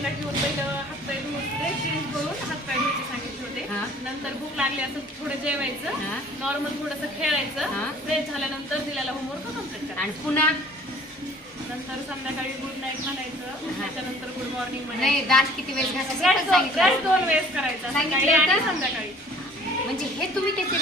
मॉर्निंगला घेऊन पहिलं हातपाय चेंज करून हातपाय धुवायचे सांगितले होते. नंतर भूक लागली तर थोडं जेवायचं. नॉर्मल थोडंसं. खेळायचं. फ्रेश झाल्यानंतर दिलेला होमवर्क कंप्लीट करायचं. आणि पुन्हा? नंतर संध्याकाळी गुड नाईट म्हणायचं. त्याच्यानंतर गुड मॉर्निंग नाही म्हणायचं दात किती वेळेस घासायचं दोन वेळेस करायचा? संध्याकाळी. म्हणजे हे तुम्ही त्याचे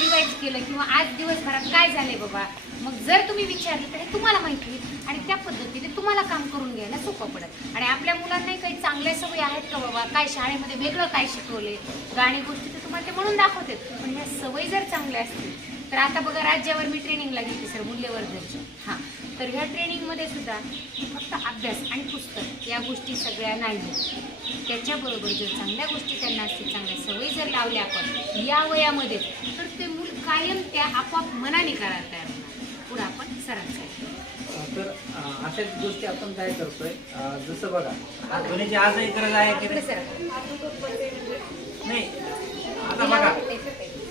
केलं किंवा आज दिवसभरात काय झाले बाबा? मग जर तुम्ही विचारलं तर हे तुम्हाला माहिती आणि त्या पद्धतीने तुम्हाला काम करून घ्यायला सोपं पडत. आणि आपल्या मुलांनाही काही चांगल्या सवयी आहेत का बाबा? काय शाळेमध्ये वेगळं काय शिकवले गाणी गोष्टी तर तुम्हाला ते म्हणून दाखवते पण ह्या सवयी जर चांगल्या असतील तर आता बघा राज्यावर मी ट्रेनिंगला घेतली सर मूल्यवर्धनची. हां. तर ह्या ट्रेनिंगमध्ये सुद्धा फक्त अभ्यास आणि पुस्तक या गोष्टी सगळ्या नाही आहेत. त्याच्याबरोबर जर चांगल्या गोष्टी त्यांना असतील चांगल्या सवयी जर लावल्या आपण या वयामध्ये तर ते कायम त्या आपोआप मनाने करायला तयार होणार. पुढे आपण करायचं तर अशाच गोष्टी आपण काय करतोय? जसं बघा आजही गरज आहे की नाही? आता बघा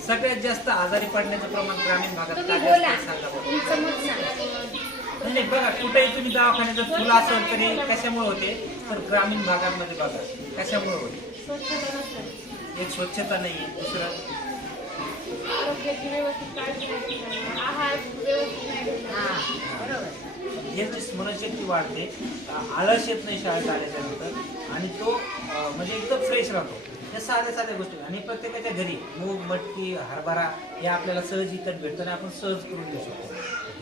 सगळ्यात जास्त आजारी पडण्याचं प्रमाण ग्रामीण भागात नाही नाही, बघा कुठेही तुम्ही दवाखान्यात जर फुलं असेल तरी कशामुळे होते? तर ग्रामीण भागामध्ये बघा कशामुळे होते? एक स्वच्छता नाही दुसरं आरोग्याची व्यवस्थित काळजी नाही. घेतली. आहार व्यवस्थित नाही. घेतला. हां. बरोबर. ह्याची स्मरणशक्ती वाढते. अं, आळस येत नाही शाळेत आल्याच्यानंतर आणि तो अं, म्हणजे एकदम फ्रेश राहतो. या साध्या साध्या गोष्टी. आणि प्रत्येकाच्या घरी मूग मटकी हरभरा हे आपल्याला सहज विकत भेटतं आणि आपण सहज करून देऊ शकतो.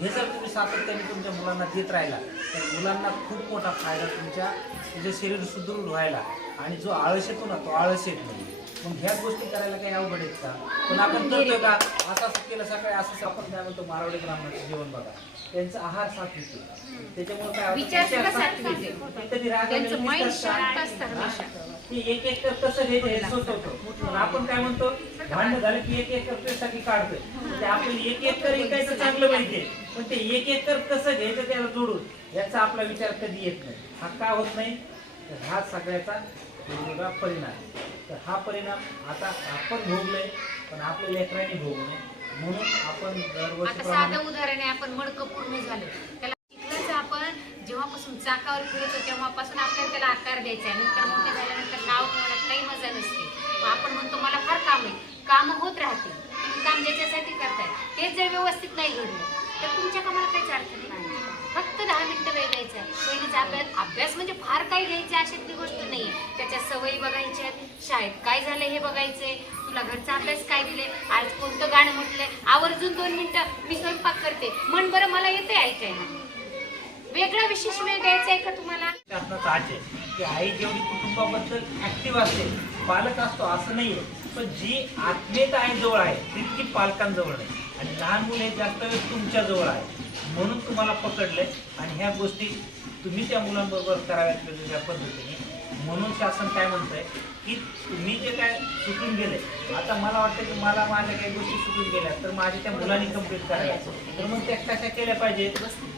हे जर तुम्ही सातत्याने तुमच्या मुलांना देत राहिला तर मुलांना खूप मोठा फायदा तुमच्या तुमचे शरीर सुदृढ व्हायला. आणि जो आळस येतो ना तो आळस येत नाही. मग ह्या गोष्टी करायला काही अवघड आहेत का? पण आपण करतोय का? असं केलं सकाळी असं आपण काय म्हणतो मारवाडी ब्राह्मणाचं जेवण बघा. त्यांचा आहार सात्विक. त्याच्यामुळे काय एक एक कर कसं हे सुचवतो पण आपण काय म्हणतो? भांडण झालं की एक एक कर साठी काढतोय. ते आपल्याला एक एक कर ऐकायचं चांगलं माहितीये पण ते एक एक कर कसं घ्यायचं त्याला जोडून याचा आपला विचार कधी येत नाही. हा का होत नाही? तर हा सगळ्याचा वेगवेगळा परिणाम. तर हा परिणाम आता आपण भोगलोय पण आपल्या लेकरांनी भोगू नये. म्हणून आपण आता दरवर्षीप्रमाणे साधं उदाहरण आहे आपण मडकं पूर्ण झालं. त्याला शिकलंच आपण जेव्हापासून चाकावर फिरतो तेव्हापासून आपल्याला त्याला आकार द्यायचा आहे. नंतर मोठे झाल्यानंतर नाव ठेवण्यात काही मजा नसते. मग आपण म्हणतो मला फार काम आहे. काम होत राहते तुम्ही काम ज्याच्यासाठी करताय तेच जर व्यवस्थित नाही घडलं तर तुमच्या कामाला काहीच अर्थ नाही. फक्त दहा मिनिटं वेळ द्यायचा पहिलीचा अभ्यास अभ्यास म्हणजे फार काही घ्यायचे अशातली गोष्ट नाहीये. त्याच्या सवयी बघायच्या शाळेत काय झालंय हे बघायचंय. तुला घरचा अभ्यास काय दिले आज कोणतं गाणं म्हटलंय? आवर्जून दोन मिनिटं मी स्वयंपाक करते. मन बरं मला येते ऐकायला. वेगळा विशेष वेळ द्यायचा आहे का तुम्हाला? आज आहे की आई जेवढी कुटुंबाबद्दल ऍक्टिव्ह असते पालक असतो असं नाहीये. पण जी आत्मीयता आहे जवळ आहे तितकी पालकांजवळ नाही. आणि लहान मुले जास्त वेळ तुमच्या जवळ आहे म्हणून तुम्हाला पकडलंय. आणि ह्या गोष्टी तुम्ही त्या मुलांबरोबर कराव्यात वेगवेगळ्या पद्धतीने. म्हणून शासन काय म्हणतंय की तुम्ही जे काय सुटून गेले आता मला वाटतं की मला माझ्या काही गोष्टी सुटून गेल्या तर माझ्या त्या मुलांनी कंप्लीट करायचं तर मग त्या कशा केल्या पाहिजे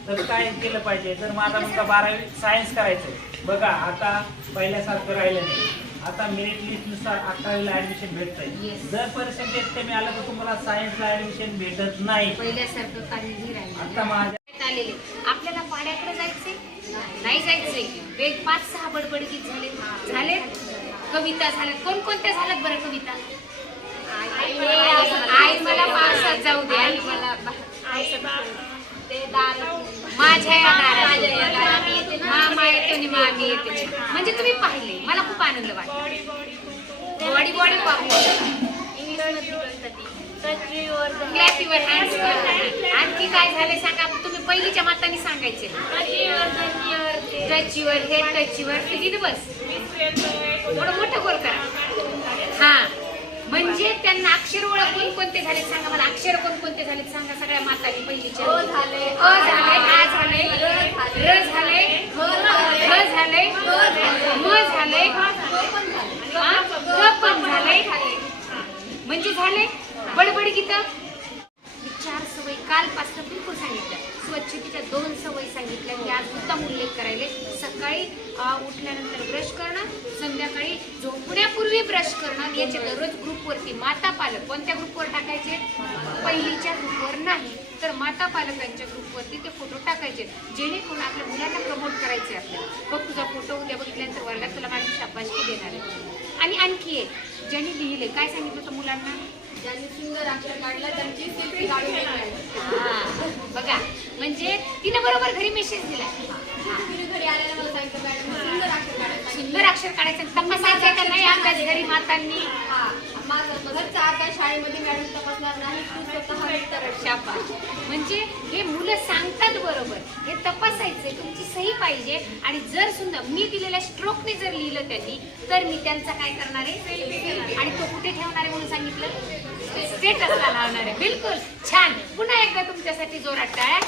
तर काय केलं पाहिजे? जर माझा मुलगा बारावी सायन्स करायचं बघा आता पहिल्यासारखं राहिलं नाही. आता मेरिट लिस्टनुसार अकरावीला ऍडमिशन भेटतंय. Yes. जर पर्सेंटेज कमी आलं तर तुम्हाला सायन्सला ऍडमिशन भेटत नाही. पहिल्यासारखं काहीही आता माझ्या आलेले. आपल्याला पाड्याकडे जायचंय? नाही. जायचंय. वेग पाच सहा बडबडगीत झाले. झाले? कविता झाल्या. कोणकोणत्या झाल्यात बरं कविता? आई मला पावसात जाऊ दे. आई मला माझ्या या दारात. मामा येतो आणि मामी येते. म्हणजे तुम्ही पाहिले. मला खूप आनंद वाटला बॉडी बॉडी हँड्स आणखी काय झाले सांगा? तुम्ही पहिलीच्या मातांनी सांगायचे. टचीवर हे टचीवर किती बस. थोडं मोठं बोल करा. हा. म्हणजे त्यांना अक्षर ओळख कोण कोणते झाले सांगा? मला अक्षर कोण कोणते झाले सांगा सगळ्या मातांनी पहिलीच्या. अ झाले आ झाले र झाले ध झाले म झाले हा? ग पण झाले म्हणजे झाले? बडबड गीत? चार सवयी कालपासून बिलकुल सांगितल्या. स्वच्छतेच्या दोन सवयी सांगितल्या की आज उत्तम उल्लेख करायले. सकाळी उठल्यानंतर ब्रश करणं संध्याकाळी झोपण्यापूर्वी ब्रश करणं. याचे दररोज ग्रुपवरती माता पालक. कोणत्या ग्रुपवर टाकायचे? पहिलीच्या ग्रुपवर नाही. तर माता पालकांच्या ग्रुपवरती ते फोटो टाकायचे. जेणेकरून आपल्या मुलांना प्रमोट करायचे आपल्याला. बघ तुझा फोटो उद्या बघितल्यानंतर वर्गात तुला मॅडम शाबासकी देणार आहे. आणि आणखी एक ज्यांनी लिहिले काय सांगितलं होतं मुलांना? ज्यांनी सुंदर अक्षर काढलं त्यांची सेल्फी काढून. हा, बघा म्हणजे तिने बरोबर घरी मेसेज दिला. तिने घरी आल्याला मला सांगितलं मॅडम सुंदर अक्षर काढायचं सुंदर अक्षर काढायचं नाही? अभ्यास घरी मातांनी हा माझा घरचा अभ्यास शाळेमध्ये मॅडम तपासणार नाही तू स्वतः शापा म्हणजे हे मुलं सांगतात बरोबर हे तपासायचे तुमची सही पाहिजे. आणि जर सुद्धा मी दिलेल्या स्ट्रोकने जर लिहिलं त्यांनी तर मी त्यांचा काय करणार आहे? आणि तो कुठे ठेवणार आहे म्हणून सांगितलं? स्टेटसला लावणार आहे. बिलकुल छान. पुन्हा एकदा तुमच्यासाठी जोरात टाळ्या.